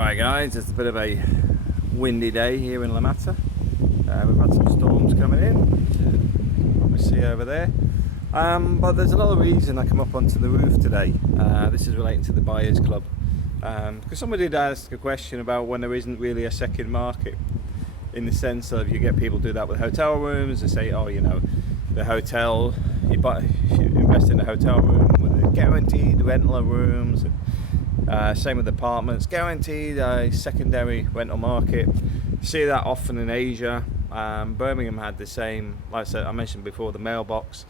Alright guys, it's a bit of a windy day here in La Mata. We've had some storms coming in, what we see over there. But there's another reason I come up onto the roof today. This is relating to the Buyers Club. Because somebody did ask a question about when there isn't really a second market. In the sense of you get people do that with hotel rooms. They say, oh, you know, the hotel, you invest in a hotel room with a guaranteed rental of rooms. Same with apartments, guaranteed a secondary rental market. You see that often in Asia. Birmingham had the same, like I said, I mentioned before, the mailbox.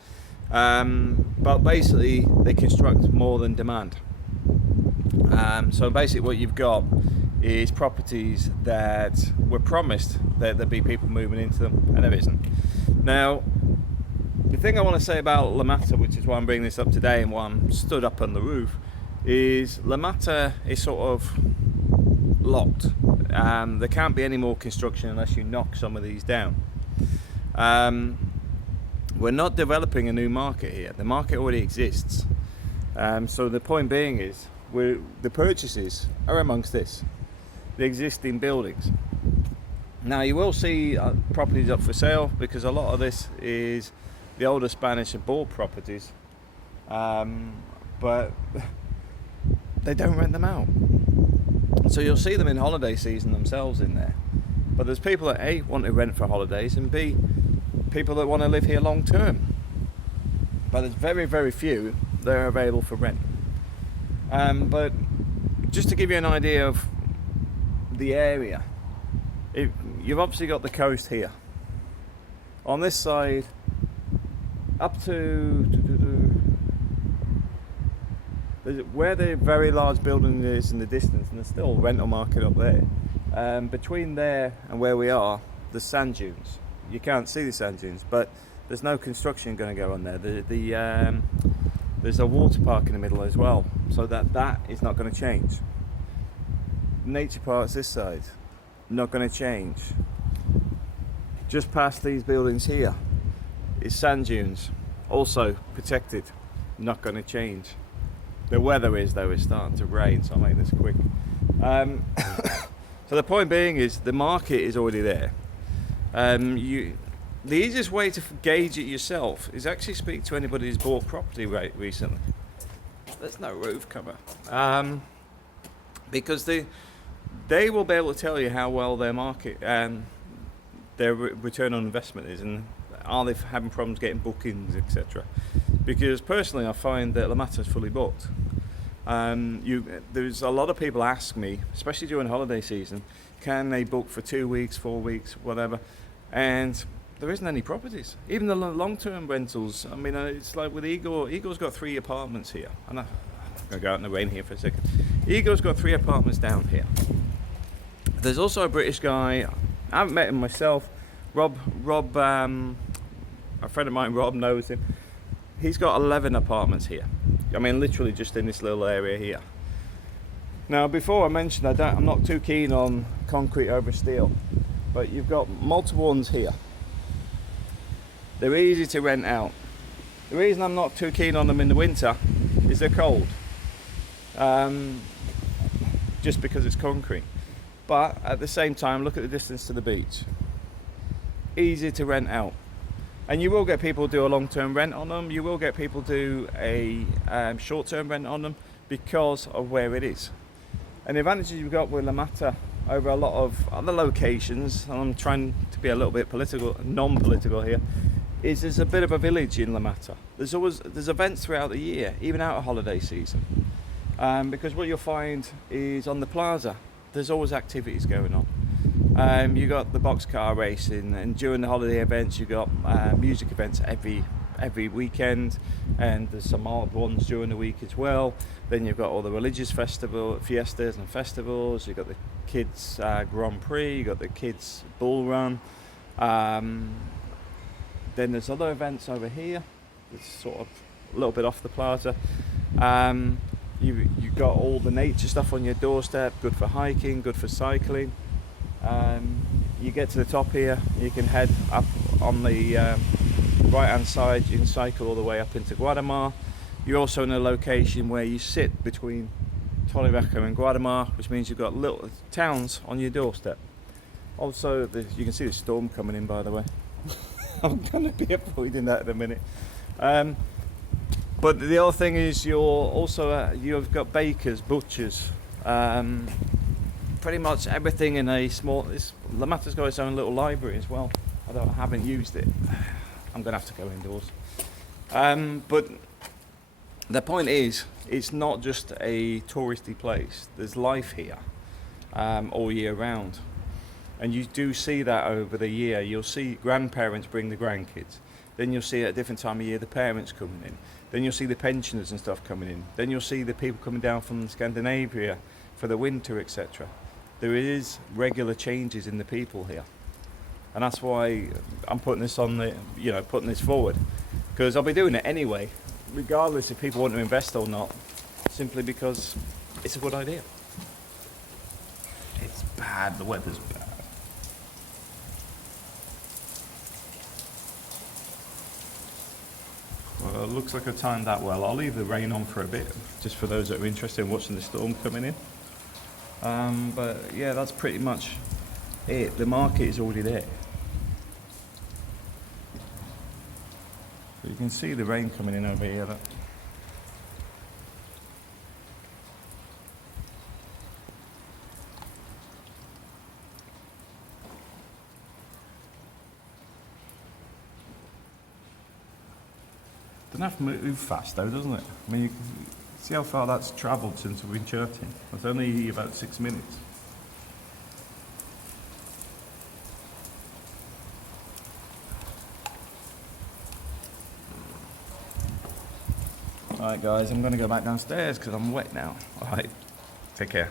But basically they construct more than demand. So basically what you've got is properties that were promised that there'd be people moving into them, and there isn't. Now, the thing I want to say about La Mata, which is why I'm bringing this up today and why I'm stood up on the roof, is La Mata is sort of locked. There can't be any more construction unless you knock some of these down. We're not developing a new market here. The market already exists. So the point being is, the purchases are amongst this, the existing buildings. Now you will see properties up for sale, because a lot of this is the older Spanish and bought properties, but they don't rent them out. So you'll see them in holiday season themselves in there. But there's people that A, want to rent for holidays, and B, people that want to live here long term. But there's very, very few that are available for rent. But just to give you an idea of the area, you've obviously got the coast here. On this side, up to where the very large building is in the distance, and there's still a rental market up there. Between there and where we are, there's sand dunes. You can't see the sand dunes, but there's no construction going to go on there. There's a water park in the middle as well, so that is not going to change. Nature parks this side, not going to change. Just past these buildings here is sand dunes, also protected, not going to change. The weather is, though, it's starting to rain, so I'll make this quick. So the point being is, the market is already there. The easiest way to gauge it yourself is actually speak to anybody who's bought property recently. There's no roof cover. Because they will be able to tell you how well their market and their return on investment is, and are they having problems getting bookings, etc. Because personally I find that La Mata is fully booked. There's a lot of people ask me, especially during holiday season, can they book for 2 weeks, 4 weeks, whatever, and there isn't any properties. Even the long-term rentals, I mean, it's like with Eagle's got 3 apartments here. I'm going to go out in the rain here for a second. Eagle's got 3 apartments down here. There's also a British guy, I haven't met him myself, Rob, a friend of mine, Rob, knows him. He's got 11 apartments here. I mean, literally just in this little area here. Now, before I mentioned, I'm not too keen on concrete over steel, but you've got multiple ones here. They're easy to rent out. The reason I'm not too keen on them in the winter is they're cold. Just because it's concrete. But at the same time, look at the distance to the beach. Easy to rent out. And you will get people do a long-term rent on them. You will get people do a short-term rent on them because of where it is. And the advantage you've got with La Mata over a lot of other locations, and I'm trying to be a little bit non-political here, is there's a bit of a village in La Mata. There's events throughout the year, even out of holiday season. Because what you'll find is on the plaza, there's always activities going on. You got the boxcar racing, and during the holiday events you got music events every weekend, and there's some odd ones during the week as well. Then you've got all the religious fiestas and festivals. You've got the kids Grand Prix, you've got the kids bull run. Then there's other events over here. It's sort of a little bit off the plaza. You've got all the nature stuff on your doorstep, good for hiking, good for cycling. You get to the top here, you can head up on the right hand side, you can cycle all the way up into Guadamar. You're also in a location where you sit between Torrevieja and Guadamar, which means you've got little towns on your doorstep. Also, you can see the storm coming in, by the way. I'm going to be avoiding that in a minute. But the other thing is you've got bakers, butchers, pretty much everything in a small. La Mata's got its own little library as well. I haven't used it. I'm going to have to go indoors. But the point is, it's not just a touristy place. There's life here all year round. And you do see that over the year. You'll see grandparents bring the grandkids. Then you'll see at a different time of year the parents coming in. Then you'll see the pensioners and stuff coming in. Then you'll see the people coming down from Scandinavia for the winter, etc. There is regular changes in the people here. And that's why I'm putting this putting this forward. Because I'll be doing it anyway, regardless if people want to invest or not, simply because it's a good idea. It's bad, the weather's bad. Well, it looks like I've timed that well. I'll leave the rain on for a bit, just for those that are interested in watching the storm coming in. But yeah, that's pretty much it. The market is already there. So you can see the rain coming in over here. Doesn't have to move fast though, doesn't it? I mean, you can see how far that's travelled since we've been chatting. It's only about 6 minutes. Alright guys, I'm going to go back downstairs because I'm wet now. Alright, take care.